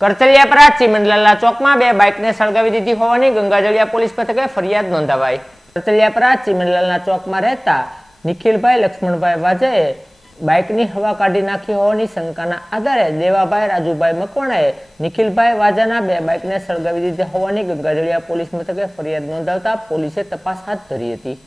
કરચલિયાપરા ચીમનલાલા ચોકમાં બે બાઇકને સળગાવી દીધી હોવાની ગંગાજળિયા પોલીસ મથકે ફરિયાદ નોંધાવાઈ। કરચલિયાપરા ચીમનલાલા ચોકમાં રહેતા નિખિલભાઈ લક્ષ્મણભાઈ વાજાએ બાઇકની હવા કાઢી નાખી હોવાની શંકાના આધારે દેવાભાઈ રાજુભાઈ મકવાણાએ નિખિલભાઈ વાજાના બે બાઇકને સળગાવી દીધી હોવાની ગંગાજળિયા પોલીસ મથકે ફરિયાદ નોંધાવતા પોલીસે તપાસ હાથ ધરી હતી।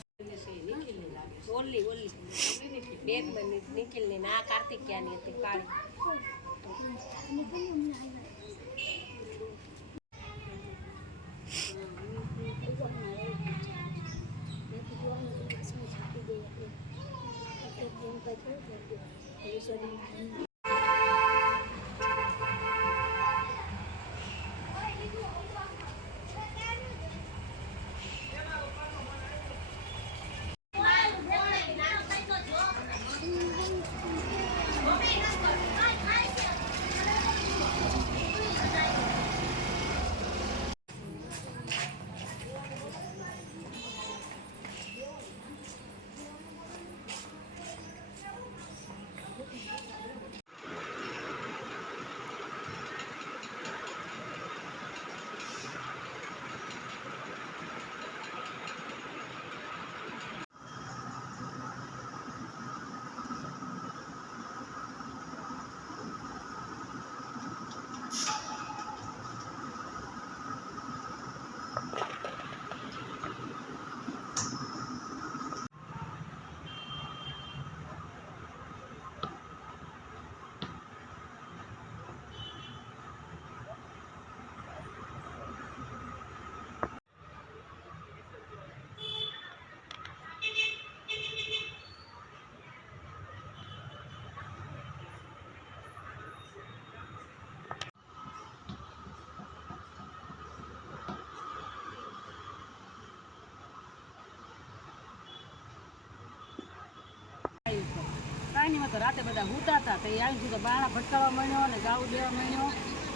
રાતે બધા હુતા હતા તો આવી સુધી બાણા ભટકાવા માંડ્યો અને ગાવું દેવા માંડ્યો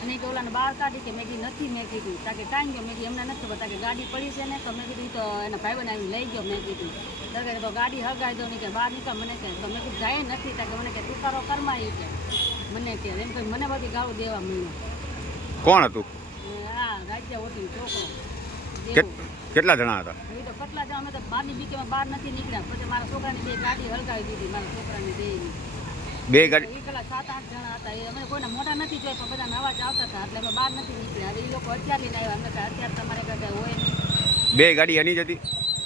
અને કે ઓલાને બહાર કાઢી કે મેં નથી મેં કીધું તાકે કાંઈ ગયો મેં એમને નથી ખબર તાકે ગાડી પડી છે ને તો મેં કીધું તો એના ભાઈબંધ આવીને લઈ ગયો મેં કીધું ત્યારે તો ગાડી હગાઈ દો ને કે બહાર નીકળ મને કહે તો મેં કીધું જાય નથી તાકે મને કે તુકારો કરમાં આવી કે મને કે એમ કે મને બધી ગાવું દેવા માંડ્યો। કોણ હતું? હા રાજ્ય હોતી છોકરો। કેટલા જણા હતા? તો કેટલા જણા અમે તો બહારની બીકેમાં બહાર નથી નીકળ્યા પછી મારા છોકરાની બે ગાડી હળગાવી દીધી મારા છોકરાની બે ગાડી 7-8 જણા હતા એ અમે કોઈને મોટા નથી જોઈ પણ બધા અવાજ આવતા હતા એટલે અમે બહાર નથી નીકળ્યા। હવે એ લોકો અત્યારે લઈને આવ્યા અમે અત્યારે તમારે કઈ હોય નહીં। બે ગાડી એની જ હતી?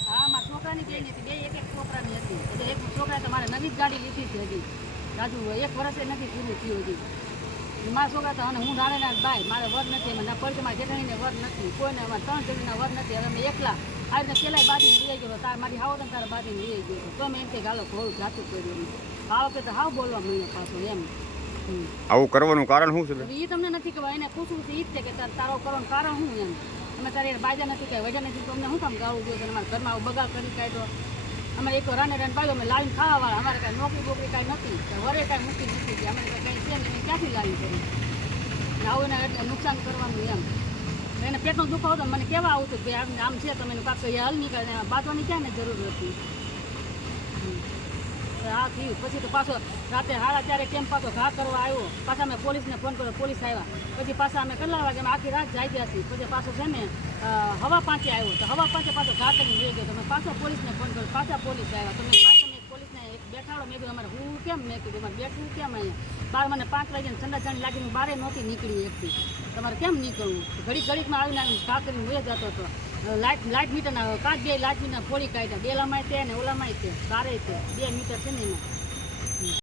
હા મારા છોકરાની બે નથી બે એક છોકરાની હતી એટલે એક છોકરા તમારે નવી જ ગાડી લીધી છે હજી રાજુ 1 વર્ષે નથી પૂરું થયું હજી મારા છોકરા તો અને હું નાના ભાઈ મારે વર નથી એમાં ના પડશે મારા જેઠાણીને વર નથી કોઈને અમારે 3 જણીના વર નથી હવે અમે એકલા આવીને પેલા બાંધીને લઈ ગયો તાર મારી હાવ ને તારે બાંધીને લઈ ગયો તો મેં એમ કે ગાલો ઘોડું જાતું કર્યું આ વખતે હાવ બોલવા મળ્યો પાછો એમ। આવું કરવાનું કારણ શું છે? એ તમને નથી ખબર એને પૂછવું છે એ જ છે કે તારો કરવાનું કારણ શું એમ અમે તારે બાજા નથી કે વજન નથી તો અમને શું કામ ગાવું જોઈએ અમારા ઘરમાં બગાડ કરી કાઢ્યો અમે એક રાને બાજુ અમે લાવીને ખાવાવાળા અમારે કાંઈ નોકરી બોકરી કાંઈ નથી વરે કાંઈ મૂકી નથી અમે કાંઈ છે ને ક્યાંથી લાવી કરી આવું એને એટલે નુકસાન કરવાનું એમ એને પેટનો દુખાવો તો મને કહેવા આવું હતું કે આમ છે તમે એનું કાંક હલ નીકળે બાંધવાની ક્યાં ને જરૂર હતી। આ થયું પછી તો પાછો રાતે 4:30 કેમ પાછો ઘા કરવા આવ્યો પાછા અમે પોલીસને ફોન કર્યો પોલીસ આવ્યા પછી પાછા અમે કેટલા વાગે આખી રાત જાય ગયા છીએ પછી પાછો છે ને 5:15 આવ્યો તો 5:15 પાછો ઘા કરીને લઈ ગયો તમે પાછો પોલીસને ફોન કર્યો પાછા પોલીસ આવ્યા તમે પાછા પોલીસને એક બેઠાડો મેં કીધું અમારે હું કેમ મેં કીધું અમારે બેઠવું કેમ અહીંયા બાર મને 5 વાગ્યાને ઠંડા ચાણી લાગીને બારે નહોતી નીકળી એકથી તમારે કેમ નીકળવું ઘડીકમાં આવીને ઘા કરીને વહી જતો હતો લાઇટ મીટરના કાચ 2 લાઇટ મીટર ફોડી કાઢ્યા 2 લામાય તે ને ઓલામાય તે બારે તે 2 મીટર છે ને એમાં